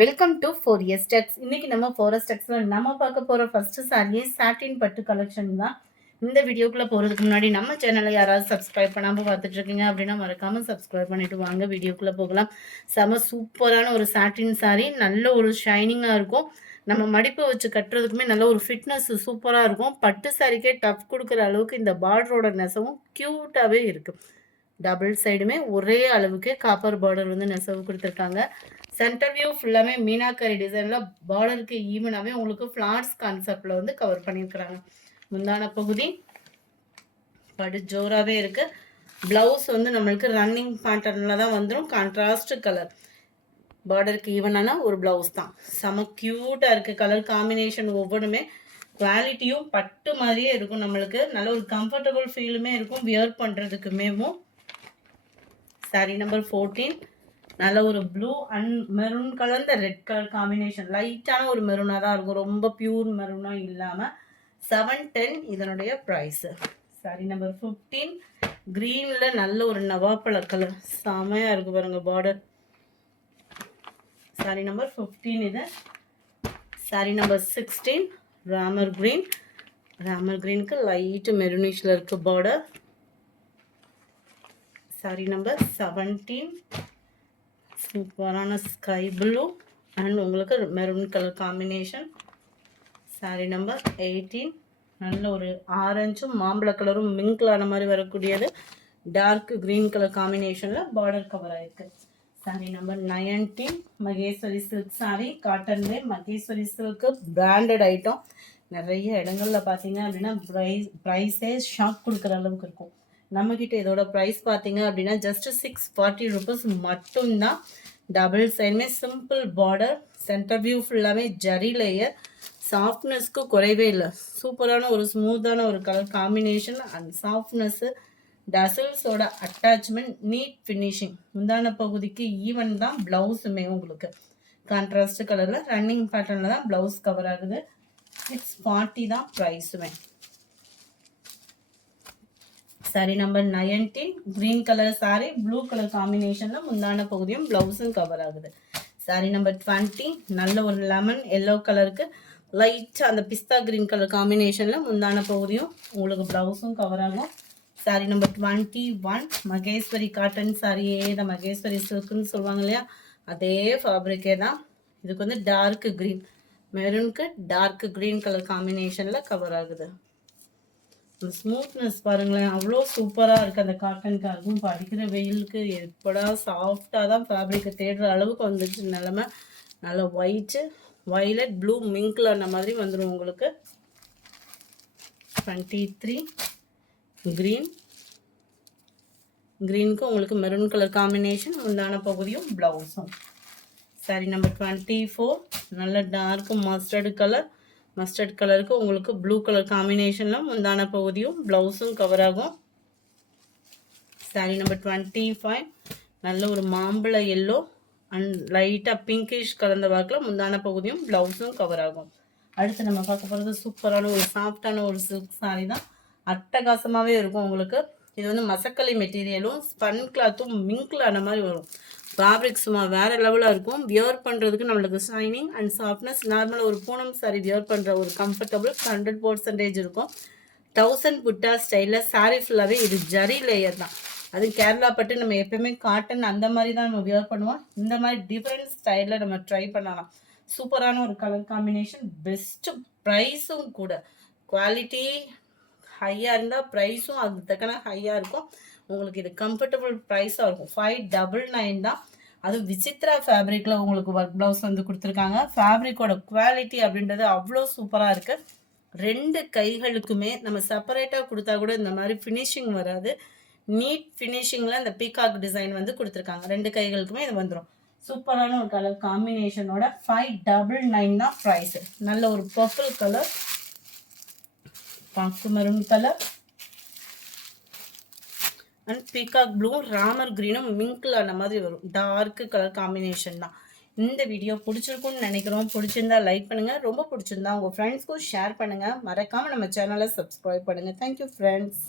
Welcome to 4S Tex. இன்னைக்கு நம்ம 4S Texல நம்ம பார்க்க போற ஃபர்ஸ்ட் சாரியே சாட்டின் பட்டு கலெக்ஷன் தான். இந்த வீடியோக்குள்ள போறதுக்கு முன்னாடி நம்ம சேனலை யாராவது சப்ஸ்கிரைப் பண்ணாம பார்த்துட்டு இருக்கீங்க அப்படின்னா மறக்காம சப்ஸ்கிரைப் பண்ணிட்டு வாங்க. வீடியோக்குள்ள போகலாம். செம சூப்பரான ஒரு சாட்டின் சாரி, நல்ல ஒரு ஷைனிங்கா இருக்கும். நம்ம மடிப்பு வச்சு கட்டுறதுக்குமே நல்ல ஒரு ஃபிட்னஸ் சூப்பராக இருக்கும். பட்டு சாரிக்கே டஃப் கொடுக்குற அளவுக்கு இந்த பார்டரோட நெசவும் க்யூட்டாகவே இருக்குது. டபுள் சைடுமே ஒரே அளவுக்கு காப்பர் பார்டர் வந்து நெசவு கொடுத்துருக்காங்க. சென்டர் வியூ ஃபுல்லாமே மீனாக்கரி டிசைனில் பார்டருக்கு ஈவனாகவே உங்களுக்கு ஃப்ளார்ஸ் கான்செப்டில் வந்து கவர் பண்ணியிருக்கிறாங்க. முந்தான பகுதி படு ஜோராகவே இருக்குது. ப்ளவுஸ் வந்து நம்மளுக்கு ரன்னிங் பேட்டர்னில் தான் வந்துடும். கான்ட்ராஸ்ட் கலர் பார்டருக்கு ஈவனான ஒரு ப்ளவுஸ் தான். செம க்யூட்டாக இருக்குது. கலர் காம்பினேஷன் ஒவ்வொன்றுமே குவாலிட்டியும் பட்டு மாதிரியே இருக்கும். நம்மளுக்கு நல்ல ஒரு கம்ஃபர்டபுள் ஃபீலுமே இருக்கும் வியர் பண்ணுறதுக்குமேவும். சாரி நம்பர் 14 நல்ல ஒரு ப்ளூ அண்ட் மெரூன் கலந்த ரெட் கலர் காம்பினேஷன். லைட்டான ஒரு மெரூனாக தான் இருக்கும், ரொம்ப பியூர் மெரூனாக இல்லாமல். 710 இதனுடைய ப்ரைஸு. சாரி நம்பர் 15 க்ரீனில் நல்ல ஒரு நவாப்பழ கலர் செமையாக இருக்குது பாருங்கள் பார்டர். சாரி நம்பர் 15 இது. Sari number 16 Ramar green. ராமர் க்ரீனுக்கு லைட்டு மெரூனிஷில் இருக்குது பார்டர். சாரி நம்பர் 17 சூப்பரான ஸ்கை ப்ளூ அண்ட் உங்களுக்கு maroon colour combination. Sari number 18 நல்ல ஒரு ஆரஞ்சும் மாம்பழ கலரும் மிங்கிளான மாதிரி வரக்கூடியது. டார்க் க்ரீன் கலர் காம்பினேஷனில் பார்டர் கவர் ஆயிருக்கு. Sari number 19 Maheshwari silk sari. காட்டன்லே மகேஸ்வரி சில்க்கு பிராண்டட் ஐட்டம். நிறைய இடங்களில் பார்த்தீங்க அப்படின்னா ப்ரைஸே ஷாக் கொடுக்குற அளவுக்கு இருக்கும். நம்மக்கிட்ட இதோட ப்ரைஸ் பார்த்தீங்க அப்படின்னா ஜஸ்ட் 640 ருபீஸ் மட்டும்தான். டபுள் சைடுமே சிம்பிள் பார்டர், சென்டர் வியூ ஃபுல்லாகவே ஜரி லேயர். சாஃப்ட்னஸ்க்கு குறைவே இல்லை. சூப்பரான ஒரு ஸ்மூத்தான ஒரு கலர் காம்பினேஷன் அண்ட் சாஃப்ட்னஸ்ஸு, டசல்ஸோட அட்டாச்மெண்ட், நீட் ஃபினிஷிங். முந்தான பகுதிக்கு ஈவன் தான் ப்ளவுஸுமே உங்களுக்கு கான்ட்ராஸ்ட் கலரில் ரன்னிங் பேட்டர்னில் தான் ப்ளவுஸ் கவர் ஆகுது. 640 தான் ப்ரைஸுமே. Sari number 19 green colour sari, blue colour காம்பினேஷனில் முந்தான பகுதியும் ப்ளவுஸும் கவர் ஆகுது. சாரி நம்பர் 20 நல்ல ஒரு லெமன் எல்லோ கலருக்கு லைட்டாக அந்த பிஸ்தா கிரீன் கலர் காம்பினேஷனில் முந்தான பகுதியும் உங்களுக்கு ப்ளவுஸும் கவர் ஆகும். சாரி நம்பர் 21 மகேஸ்வரி காட்டன் சாரியே தான், மகேஸ்வரி சில்க்குன்னு சொல்லுவாங்க இல்லையா, அதே ஃபேப்ரிக்கே தான். இதுக்கு வந்து டார்க் க்ரீன், மெரூனுக்கு டார்க் க்ரீன் கலர் காம்பினேஷனில் கவர் ஆகுது. ஸ்மூத்னஸ் பாருங்களேன், அவ்வளோ சூப்பராக இருக்குது அந்த காட்டனுக்கு. அதுவும் இப்போ அடிக்கிற வெயிலுக்கு எப்படா சாஃப்டாக தான் ஃபேப்ரிக்கை தேடுற அளவுக்கு வந்துச்சு நிலமை. நல்ல ஒயிட்டு வயலட் ப்ளூ மிங்கில் அந்த மாதிரி வந்துடும் உங்களுக்கு. 23 க்ரீன், க்ரீனுக்கு உங்களுக்கு மெரூன் கலர் காம்பினேஷன், முந்தான பகுதியும் ப்ளவுஸும். சாரி நம்பர் 24 நல்ல டார்க் மஸ்டர்டு கலர். மஸ்டர்ட் கலருக்கு உங்களுக்கு ப்ளூ கலர் காம்பினேஷனில் முந்தான பகுதியும் ப்ளவுஸும் கவர் ஆகும். சாரி நம்பர் 25 நல்ல ஒரு மாம்பழ எல்லோ அண்ட் லைட்டாக பிங்கிஷ் கலந்த வாக்கில் முந்தான பகுதியும் ப்ளவுஸும் கவர் ஆகும். அடுத்து நம்ம பார்க்க போகிறது சூப்பரான ஒரு சாஃப்டான ஒரு சில்க் சாரி தான். அட்டகாசமாகவே இருக்கும் உங்களுக்கு. இது வந்து மசக்களி மெட்டீரியலும் ஸ்பன் கிளாத்தும் மிங்கிள் ஆன மாதிரி வரும். ஃபேப்ரிக் சும்மா வேறு லெவலாக இருக்கும். வியர் பண்ணுறதுக்கு நம்மளுக்கு ஷைனிங் அண்ட் சாஃப்ட்னஸ். நார்மலாக ஒரு பூனம் சாரி வியர் பண்ணுற ஒரு கம்ஃபர்டபுள் 100% இருக்கும். 1000 புட்டா ஸ்டைலில் சாரீ ஃபுல்லாகவே இது ஜரி லேயர் தான். அது கேரளா பட்டு நம்ம எப்பயுமே காட்டன் அந்த மாதிரி தான் நம்ம வியர் பண்ணுவோம். இந்த மாதிரி டிஃப்ரெண்ட் ஸ்டைலில் நம்ம ட்ரை பண்ணலாம். சூப்பரான ஒரு கலர் காம்பினேஷன், பெஸ்ட்டு ப்ரைஸும் கூட. குவாலிட்டி ஹையாக இருந்தால் ப்ரைஸும் அதுக்கு தக்கன ஹையாக இருக்கும். உங்களுக்கு இது கம்ஃபர்டபுள் ப்ரைஸாக இருக்கும். 599 தான். அது விசித்ரா ஃபேப்ரிக்கில் உங்களுக்கு ஒர்க் ப்ளவுஸ் வந்து கொடுத்துருக்காங்க. ஃபேப்ரிக்கோட குவாலிட்டி அப்படின்றது அவ்வளோ சூப்பராக இருக்குது. 2 கைகளுக்குமே நம்ம செப்பரேட்டாக கொடுத்தா கூட இந்த மாதிரி ஃபினிஷிங் வராது. நீட் ஃபினிஷிங்கில் இந்த பீகாக் டிசைன் வந்து கொடுத்துருக்காங்க. 2 கைகளுக்குமே இது வந்துடும். சூப்பரான ஒரு கலர் காம்பினேஷனோட 599 தான் ப்ரைஸு. நல்ல ஒரு பர்பிள் கலர், பாக்கு maroon colour and peacock blue, Ramar க்ரீனும் மிங்கிள் ஆன மாதிரி வரும். டார்க் கலர் காம்பினேஷன் தான். இந்த வீடியோ பிடிச்சிருக்குன்னு நினைக்கிறோம். பிடிச்சிருந்தா லைக் பண்ணுங்கள். ரொம்ப பிடிச்சிருந்தா உங்கள் ஃப்ரெண்ட்ஸ்க்கும் ஷேர் பண்ணுங்கள். மறக்காமல் நம்ம சேனலை சப்ஸ்கிரைப் பண்ணுங்கள். Thank you friends.